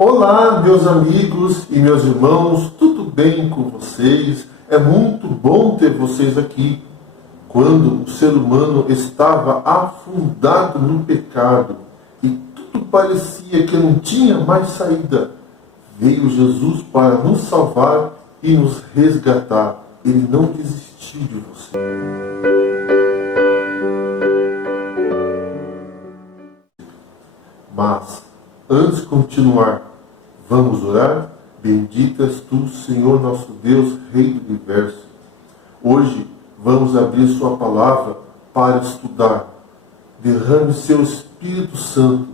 Olá, meus amigos e meus irmãos, tudo bem com vocês? É muito bom ter vocês aqui. Quando o ser humano estava afundado no pecado e tudo parecia que não tinha mais saída, veio Jesus para nos salvar e nos resgatar. Ele não desistiu de você. Mas, antes de continuar, vamos orar? Bendito és tu, Senhor nosso Deus, Rei do Universo. Hoje vamos abrir sua palavra para estudar. Derrame seu Espírito Santo.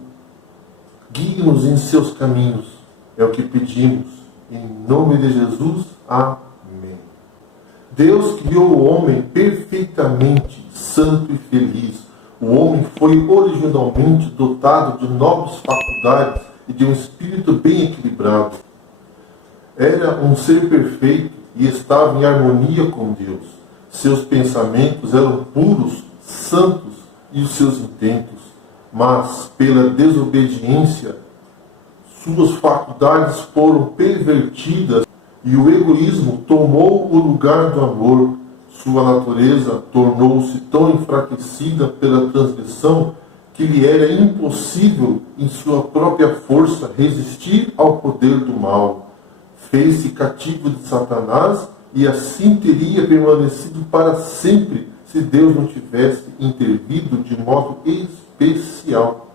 Guie-nos em seus caminhos. É o que pedimos. Em nome de Jesus. Amém. Deus criou o homem perfeitamente santo e feliz. O homem foi originalmente dotado de nobres faculdades e de um espírito bem equilibrado. Era um ser perfeito e estava em harmonia com Deus. Seus pensamentos eram puros, santos e os seus intentos. Mas, pela desobediência, suas faculdades foram pervertidas e o egoísmo tomou o lugar do amor. Sua natureza tornou-se tão enfraquecida pela transgressão que lhe era impossível, em sua própria força, resistir ao poder do mal. Fez-se cativo de Satanás e assim teria permanecido para sempre se Deus não tivesse intervido de modo especial.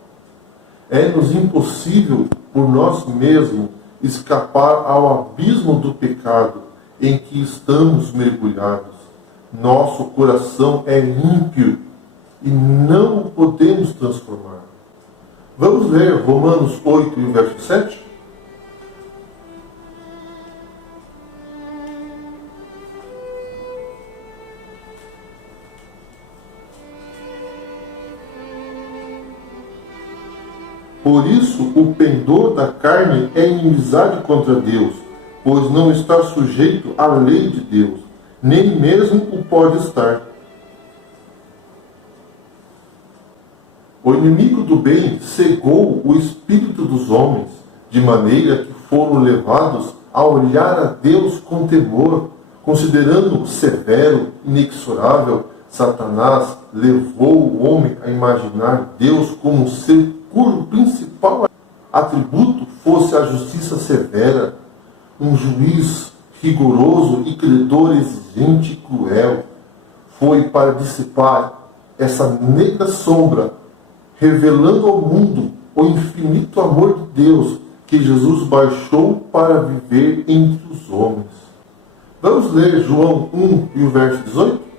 É-nos impossível, por nós mesmos, escapar ao abismo do pecado em que estamos mergulhados. Nosso coração é ímpio e não o podemos transformar. Vamos ler Romanos 8 e o verso 7? Por isso, o pendor da carne é inimizade contra Deus, pois não está sujeito à lei de Deus, nem mesmo o pode estar. O inimigo do bem cegou o espírito dos homens, de maneira que foram levados a olhar a Deus com temor, considerando-o severo, inexorável. Satanás levou o homem a imaginar Deus como seu cujo principal atributo fosse a justiça severa, um juiz rigoroso e credor exigente e cruel. Foi para dissipar essa negra sombra, revelando ao mundo o infinito amor de Deus, que Jesus baixou para viver entre os homens. Vamos ler João 1 e o verso 18?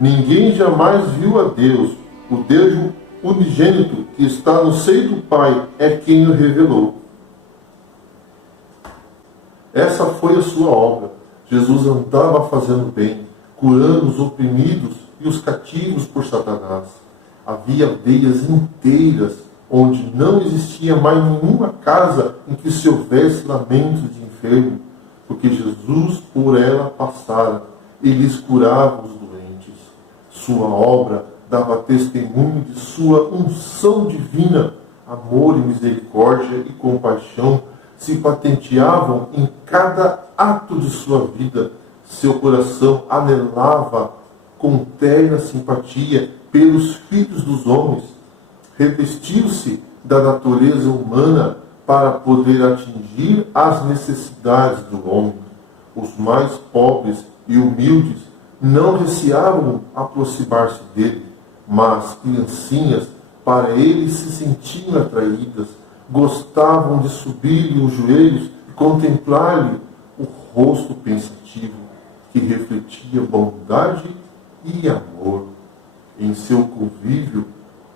Ninguém jamais viu a Deus. O Deus unigênito que está no seio do Pai é quem o revelou. Essa foi a sua obra. Jesus andava fazendo bem, curando os oprimidos e os cativos por Satanás. Havia aldeias inteiras onde não existia mais nenhuma casa em que se houvesse lamento de enfermo, porque Jesus por ela passara e lhes curava os doentes. Sua obra dava testemunho de sua unção divina. Amor e misericórdia e compaixão se patenteavam em cada ato de sua vida. Seu coração anelava com terna simpatia pelos filhos dos homens. Revestiu-se da natureza humana para poder atingir as necessidades do homem. Os mais pobres e humildes não receavam aproximar-se dele, mas criancinhas para ele se sentiam atraídas, gostavam de subir-lhe os joelhos e contemplar-lhe o rosto pensativo, que refletia bondade e amor. Em seu convívio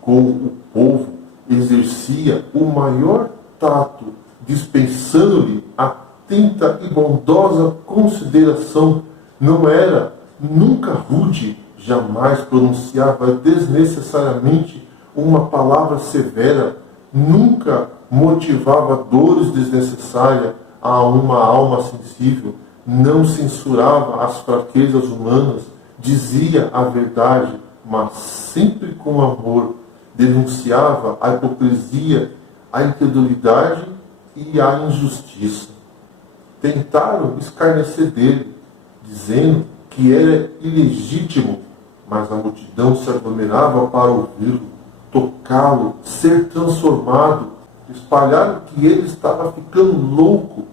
com o povo, exercia o maior tato, dispensando-lhe atenta e bondosa consideração. Não era nunca rude, jamais pronunciava desnecessariamente uma palavra severa, nunca motivava dores desnecessárias, a uma alma sensível, não censurava as fraquezas humanas, dizia a verdade, mas sempre com amor, denunciava a hipocrisia, a incredulidade e a injustiça. Tentaram escarnecer dele, dizendo que era ilegítimo, mas a multidão se aglomerava para ouvi-lo, tocá-lo, ser transformado. Espalharam que ele estava ficando louco.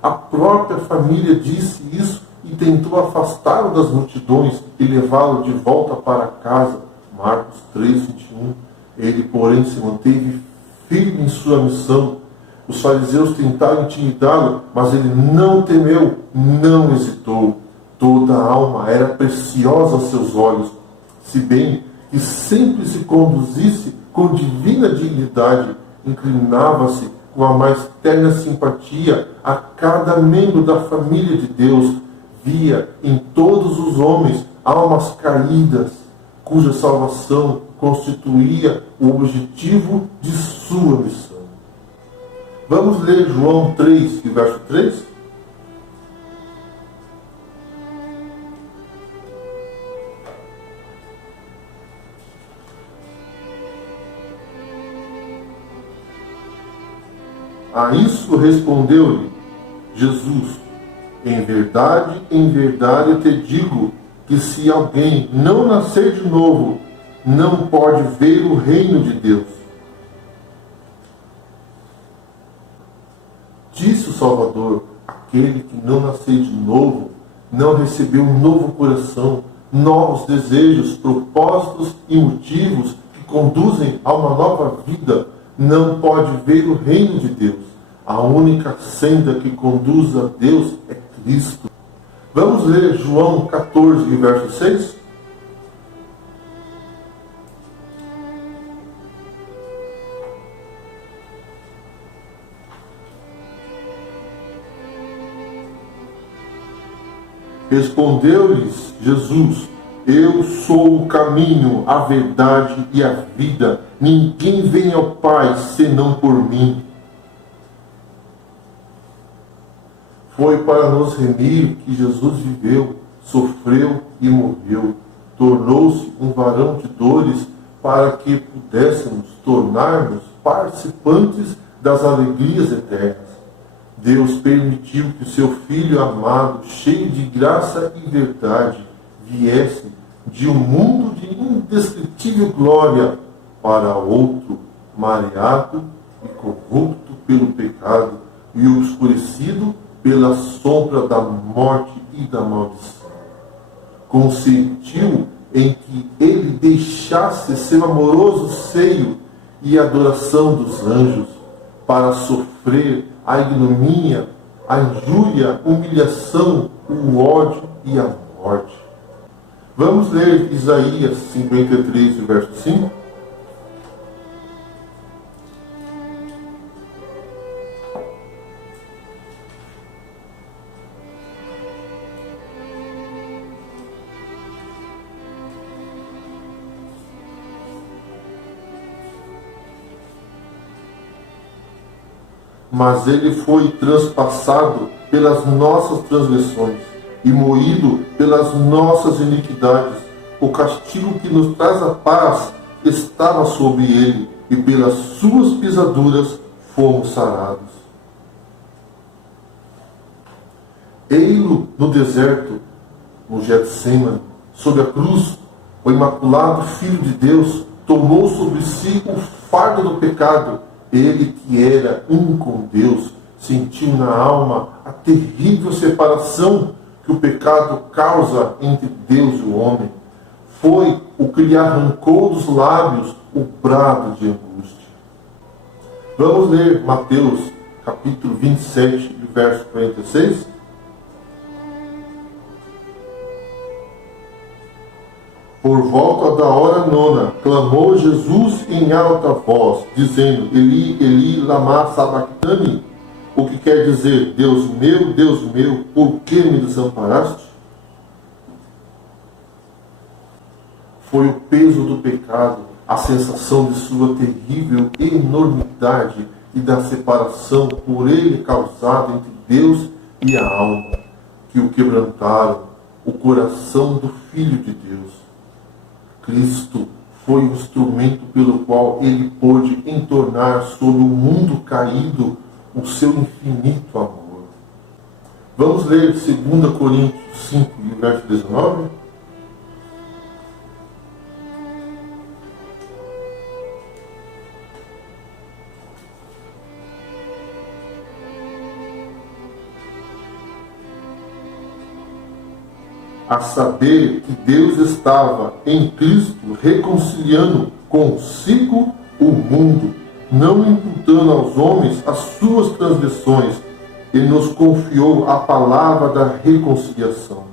A própria família disse isso e tentou afastá-lo das multidões e levá-lo de volta para casa. Marcos 3:21. Ele, porém, se manteve firme em sua missão. Os fariseus tentaram intimidá-lo, mas ele não temeu, não hesitou. Toda a alma era preciosa aos seus olhos, se bem que sempre se conduzisse com divina dignidade, inclinava-se com a mais terna simpatia a cada membro da família de Deus, via em todos os homens almas caídas, cuja salvação constituía o objetivo de sua missão. Vamos ler João 3, verso 3? A isso respondeu-lhe Jesus: em verdade eu te digo que se alguém não nascer de novo, não pode ver o reino de Deus. Disse o Salvador: aquele que não nascer de novo, não recebeu um novo coração, novos desejos, propósitos e motivos que conduzem a uma nova vida, não pode ver o reino de Deus. A única senda que conduz a Deus é Cristo. Vamos ler João 14, verso 6? Respondeu-lhes Jesus: eu sou o caminho, a verdade e a vida. Ninguém vem ao Pai senão por mim. Foi para nos remir que Jesus viveu, sofreu e morreu. Tornou-se um varão de dores para que pudéssemos tornar-nos participantes das alegrias eternas. Deus permitiu que o seu Filho amado, cheio de graça e verdade, viesse de um mundo de indescritível glória para outro, mareado e corrupto pelo pecado e obscurecido pela sombra da morte e da maldição. Consentiu em que ele deixasse seu amoroso seio e adoração dos anjos para sofrer a ignomínia, a injúria, a humilhação, o ódio e a morte. Vamos ler Isaías 53, verso 5? Mas ele foi transpassado pelas nossas transgressões e moído pelas nossas iniquidades. O castigo que nos traz a paz estava sobre ele, e pelas suas pisaduras fomos sarados. Ei-lo no deserto, no Getsêmani, sob a cruz, o imaculado Filho de Deus tomou sobre si o fardo do pecado. Ele que era um com Deus, sentiu na alma a terrível separação que o pecado causa entre Deus e o homem. Foi o que lhe arrancou dos lábios o brado de angústia. Vamos ler Mateus capítulo 27, verso 46? Por volta da hora nona, clamou Jesus em alta voz, dizendo: Eli, Eli, lama sabachthani, o que quer dizer: Deus meu, por que me desamparaste? Foi o peso do pecado, a sensação de sua terrível enormidade e da separação por ele causada entre Deus e a alma, que o quebrantaram, o coração do Filho de Deus. Cristo foi o instrumento pelo qual ele pôde entornar sobre o mundo caído o seu infinito amor. Vamos ler 2 Coríntios 5, verso 19? A saber que Deus estava em Cristo reconciliando consigo o mundo, não imputando aos homens as suas transgressões, e nos confiou a palavra da reconciliação.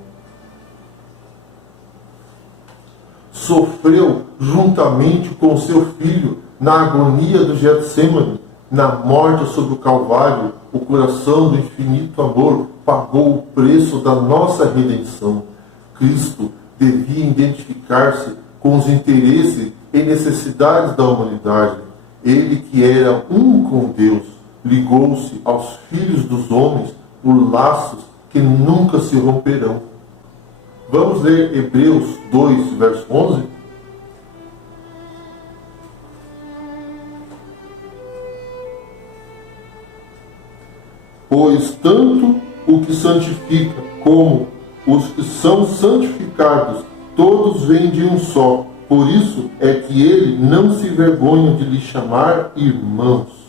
Sofreu juntamente com seu Filho na agonia do Getsêmani, na morte sobre o Calvário. O coração do infinito amor pagou o preço da nossa redenção. Cristo devia identificar-se com os interesses e necessidades da humanidade. Ele, que era um com Deus, ligou-se aos filhos dos homens por laços que nunca se romperão. Vamos ler Hebreus 2, verso 11? Pois tanto o que santifica como os que são santificados, todos vêm de um só. Por isso é que ele não se envergonha de lhe chamar irmãos.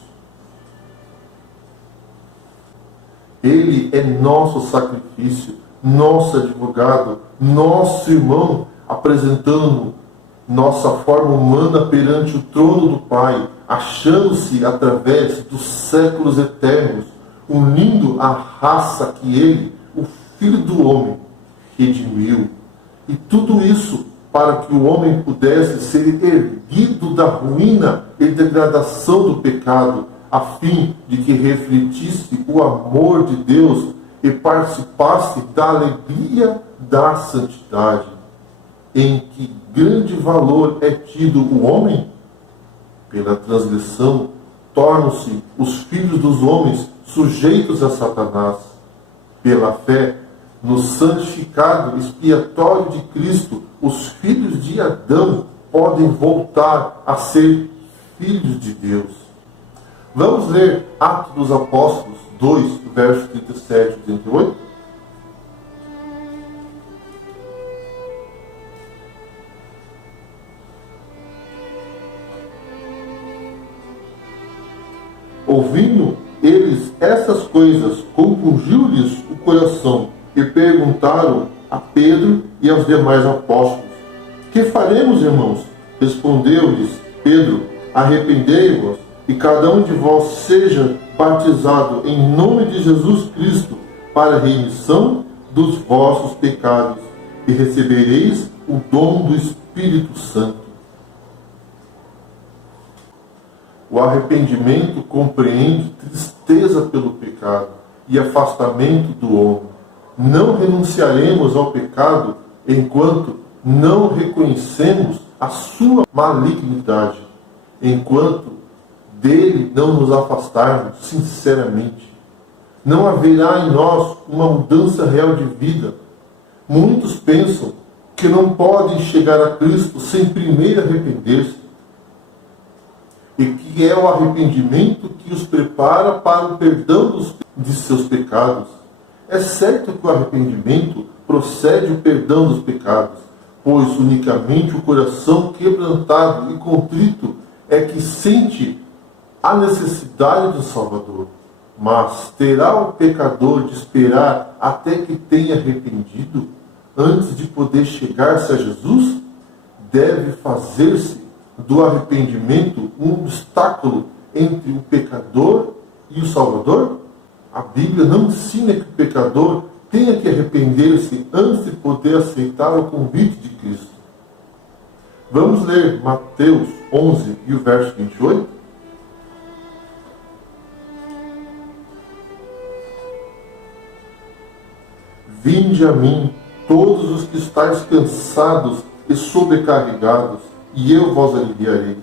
Ele é nosso sacrifício, nosso advogado, nosso irmão, apresentando nossa forma humana perante o trono do Pai, achando-se através dos séculos eternos, unindo a raça que ele, o Filho do Homem, redimiu. E tudo isso para que o homem pudesse ser erguido da ruína e degradação do pecado, a fim de que refletisse o amor de Deus e participasse da alegria da santidade. Em que grande valor é tido o homem? Pela transgressão, tornam-se os filhos dos homens sujeitos a Satanás. Pela fé, no santificado expiatório de Cristo, os filhos de Adão podem voltar a ser filhos de Deus. Vamos ler Atos dos Apóstolos 2, versos 37 e 38? Ouvindo eles essas coisas, compungiu-lhes o coração e perguntaram a Pedro e aos demais apóstolos: que faremos, irmãos? Respondeu-lhes Pedro: arrependei-vos e cada um de vós seja batizado em nome de Jesus Cristo para a remissão dos vossos pecados, e recebereis o dom do Espírito Santo. O arrependimento compreende tristeza pelo pecado e afastamento do homem. Não renunciaremos ao pecado enquanto não reconhecemos a sua malignidade, enquanto dele não nos afastarmos sinceramente. Não haverá em nós uma mudança real de vida. Muitos pensam que não podem chegar a Cristo sem primeiro arrepender-se, e que é o arrependimento que os prepara para o perdão de seus pecados. É certo que o arrependimento procede o perdão dos pecados, pois unicamente o coração quebrantado e contrito é que sente a necessidade do Salvador. Mas terá o pecador de esperar até que tenha arrependido antes de poder chegar-se a Jesus? Deve fazer-se do arrependimento um obstáculo entre o pecador e o Salvador? A Bíblia não ensina que o pecador tenha que arrepender-se antes de poder aceitar o convite de Cristo. Vamos ler Mateus 11 e o verso 28? Vinde a mim, todos os que estáis cansados e sobrecarregados, e eu vos aliviarei.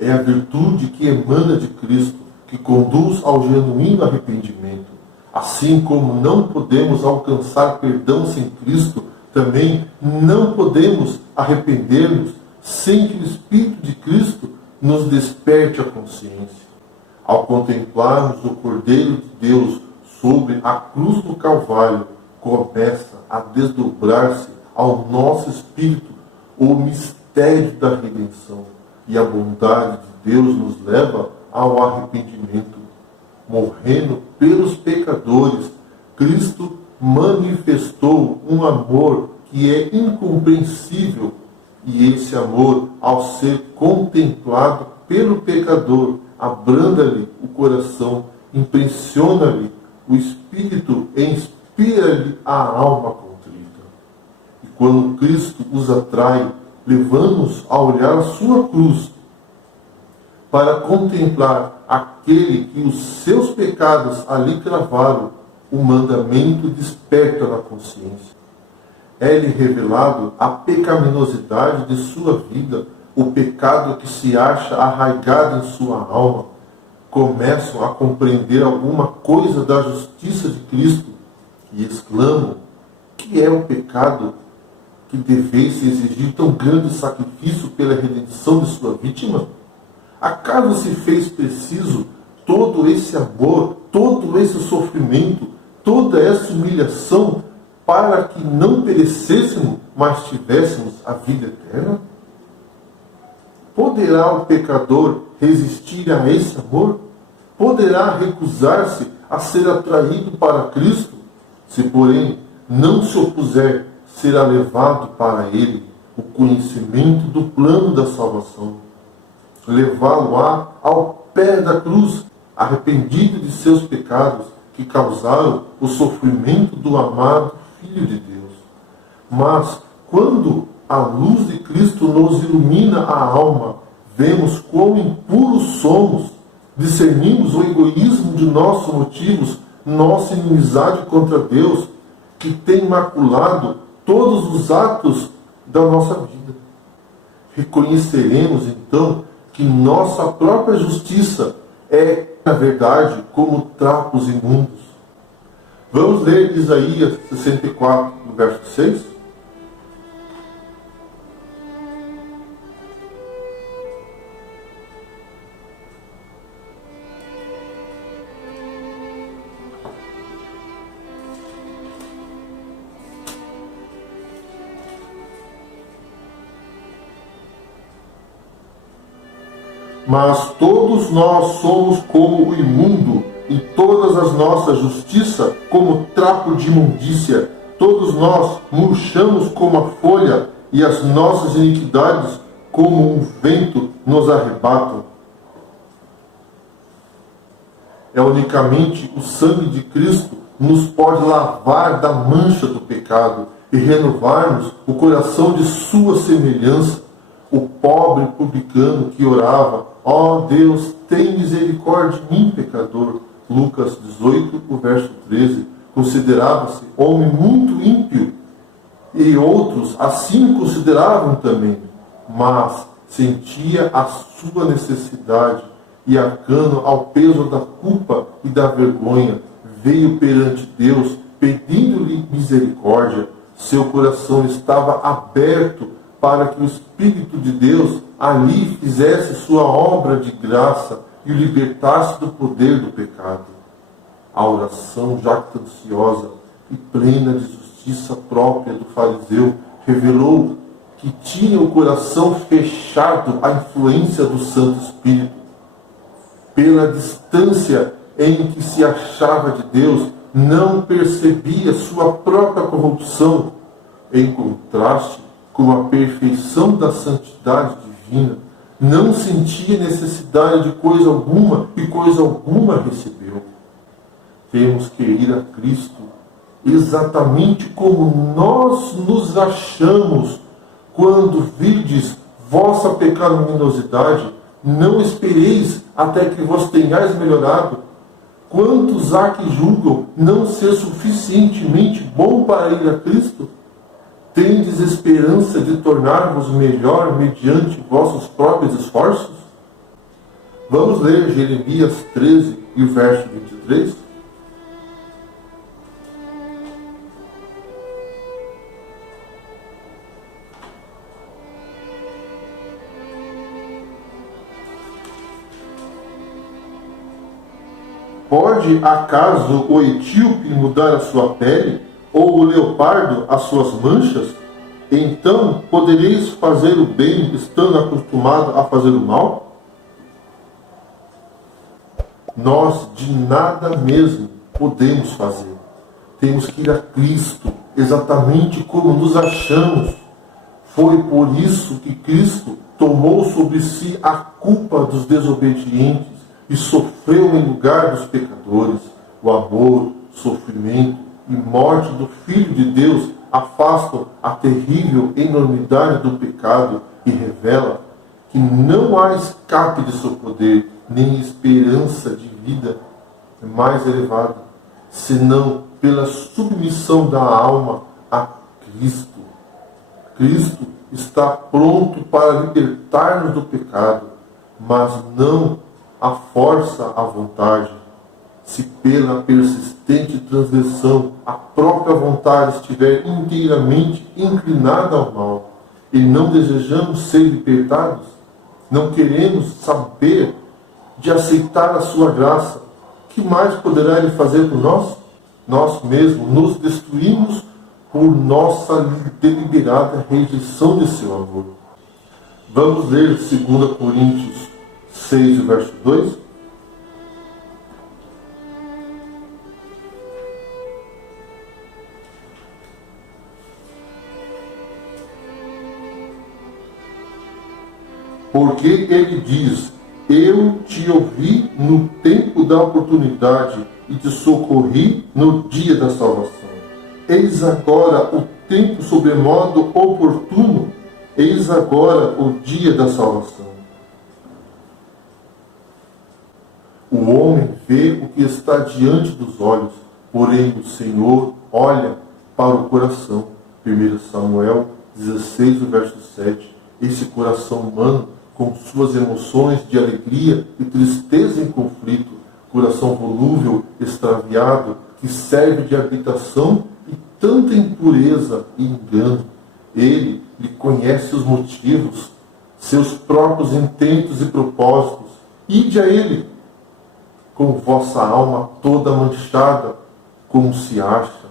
É a virtude que emana de Cristo, que conduz ao genuíno arrependimento. Assim como não podemos alcançar perdão sem Cristo, também não podemos arrepender-nos sem que o Espírito de Cristo nos desperte a consciência. Ao contemplarmos o Cordeiro de Deus sobre a cruz do Calvário, começa a desdobrar-se ao nosso espírito o mistério da redenção, e a bondade de Deus nos leva ao arrependimento. Morrendo pelos pecadores, Cristo manifestou um amor que é incompreensível, e esse amor, ao ser contemplado pelo pecador, abranda-lhe o coração, impressiona-lhe o espírito e inspira-lhe a alma contrita. E quando Cristo os atrai, levamos a olhar a sua cruz, para contemplar aquele que os seus pecados ali cravaram, o mandamento desperta na consciência. É-lhe revelado a pecaminosidade de sua vida, o pecado que se acha arraigado em sua alma. Começam a compreender alguma coisa da justiça de Cristo e exclamam: que é o pecado que devesse exigir tão grande sacrifício pela redenção de sua vítima? Acaso se fez preciso todo esse amor, todo esse sofrimento, toda essa humilhação para que não perecêssemos, mas tivéssemos a vida eterna? Poderá o pecador resistir a esse amor? Poderá recusar-se a ser atraído para Cristo? Se, porém, não se opuser, será levado para ele o conhecimento do plano da salvação. Levá-lo-á ao pé da cruz, arrependido de seus pecados que causaram o sofrimento do amado Filho de Deus. Mas, quando a luz de Cristo nos ilumina a alma, vemos quão impuros somos, discernimos o egoísmo de nossos motivos, nossa inimizade contra Deus, que tem maculado todos os atos da nossa vida. Reconheceremos, então, que nossa própria justiça é, na verdade, como trapos imundos. Vamos ler Isaías 64, no verso 6. Mas todos nós somos como o imundo, e todas as nossas justiças como trapo de imundícia. Todos nós murchamos como a folha, e as nossas iniquidades como um vento nos arrebatam. É unicamente o sangue de Cristo nos pode lavar da mancha do pecado e renovar-nos o coração de sua semelhança. O pobre publicano que orava: ó Deus, tem misericórdia de mim, pecador. Lucas 18, o verso 13. Considerava-se homem muito ímpio, e outros assim o consideravam também, mas sentia a sua necessidade, e arcano ao peso da culpa e da vergonha, veio perante Deus pedindo-lhe misericórdia. Seu coração estava aberto para que o Espírito de Deus ali fizesse sua obra de graça e o libertasse do poder do pecado. A oração jactanciosa e plena de justiça própria do fariseu revelou que tinha o coração fechado à influência do Santo Espírito. Pela distância em que se achava de Deus, não percebia sua própria corrupção. Em contraste com a perfeição da santidade divina, não sentia necessidade de coisa alguma e coisa alguma recebeu. Temos que ir a Cristo exatamente como nós nos achamos. Quando virdes vossa pecaminosidade, não espereis até que vos tenhais melhorado. Quantos há que julgam não ser suficientemente bom para ir a Cristo? Tendes esperança de tornar-vos melhor mediante vossos próprios esforços? Vamos ler Jeremias 13 e o verso 23? Pode acaso o etíope mudar a sua pele, ou o leopardo as suas manchas? Então podereis fazer o bem estando acostumado a fazer o mal? Nós de nada mesmo podemos fazer. Temos que ir a Cristo, exatamente como nos achamos. Foi por isso que Cristo tomou sobre si a culpa dos desobedientes e sofreu em lugar dos pecadores. O amor, sofrimento e morte do Filho de Deus afastam a terrível enormidade do pecado e revela que não há escape de seu poder, nem esperança de vida mais elevada, senão pela submissão da alma a Cristo. Cristo está pronto para libertar-nos do pecado, mas não a força à vontade. Se pela persistente transgressão a própria vontade estiver inteiramente inclinada ao mal, e não desejamos ser libertados, não queremos saber de aceitar a sua graça, que mais poderá Ele fazer por nós? Nós mesmos nos destruímos por nossa deliberada rejeição de seu amor. Vamos ler 2 Coríntios 6, verso 2. Porque ele diz: eu te ouvi no tempo da oportunidade e te socorri no dia da salvação. Eis agora o tempo sobremodo oportuno, eis agora o dia da salvação. O homem vê o que está diante dos olhos, porém o Senhor olha para o coração. 1 Samuel 16, verso 7. Esse coração humano, com suas emoções de alegria e tristeza em conflito, coração volúvel, extraviado, que serve de habitação e tanta impureza e engano. Ele lhe conhece os motivos, seus próprios intentos e propósitos. Ide a ele, com vossa alma toda manchada, como se acha.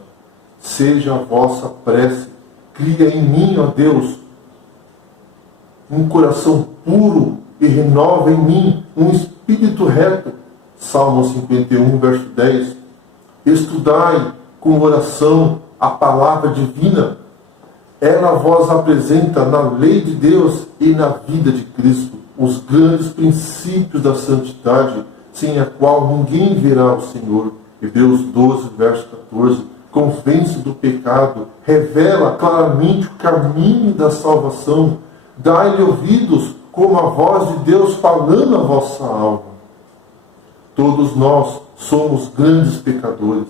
Seja a vossa prece, cria em mim, ó Deus, um coração puro e renova em mim um espírito reto. Salmo 51, verso 10. Estudai com oração a palavra divina. Ela vos apresenta na lei de Deus e na vida de Cristo os grandes princípios da santidade, sem a qual ninguém verá o Senhor. Hebreus 12, verso 14. Convence do pecado, revela claramente o caminho da salvação. Dai-lhe ouvidos como a voz de Deus falando a vossa alma. Todos nós somos grandes pecadores,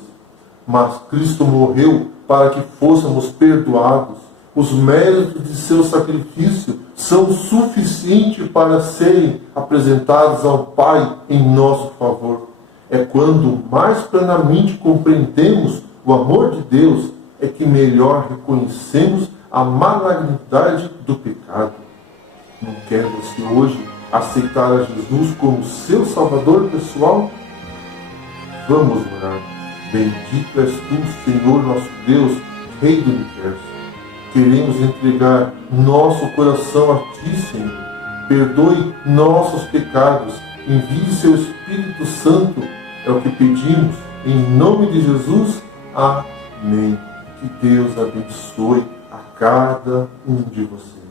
mas Cristo morreu para que fôssemos perdoados. Os méritos de seu sacrifício são suficientes para serem apresentados ao Pai em nosso favor. É quando mais plenamente compreendemos o amor de Deus, é que melhor reconhecemos a malignidade do pecado. Não quer você hoje aceitar a Jesus como seu Salvador pessoal? Vamos orar. Bendito és tu, Senhor nosso Deus, Rei do Universo. Queremos entregar nosso coração a ti, Senhor. Perdoe nossos pecados. Envie seu Espírito Santo. É o que pedimos. Em nome de Jesus. Amém. Que Deus abençoe a cada um de vocês.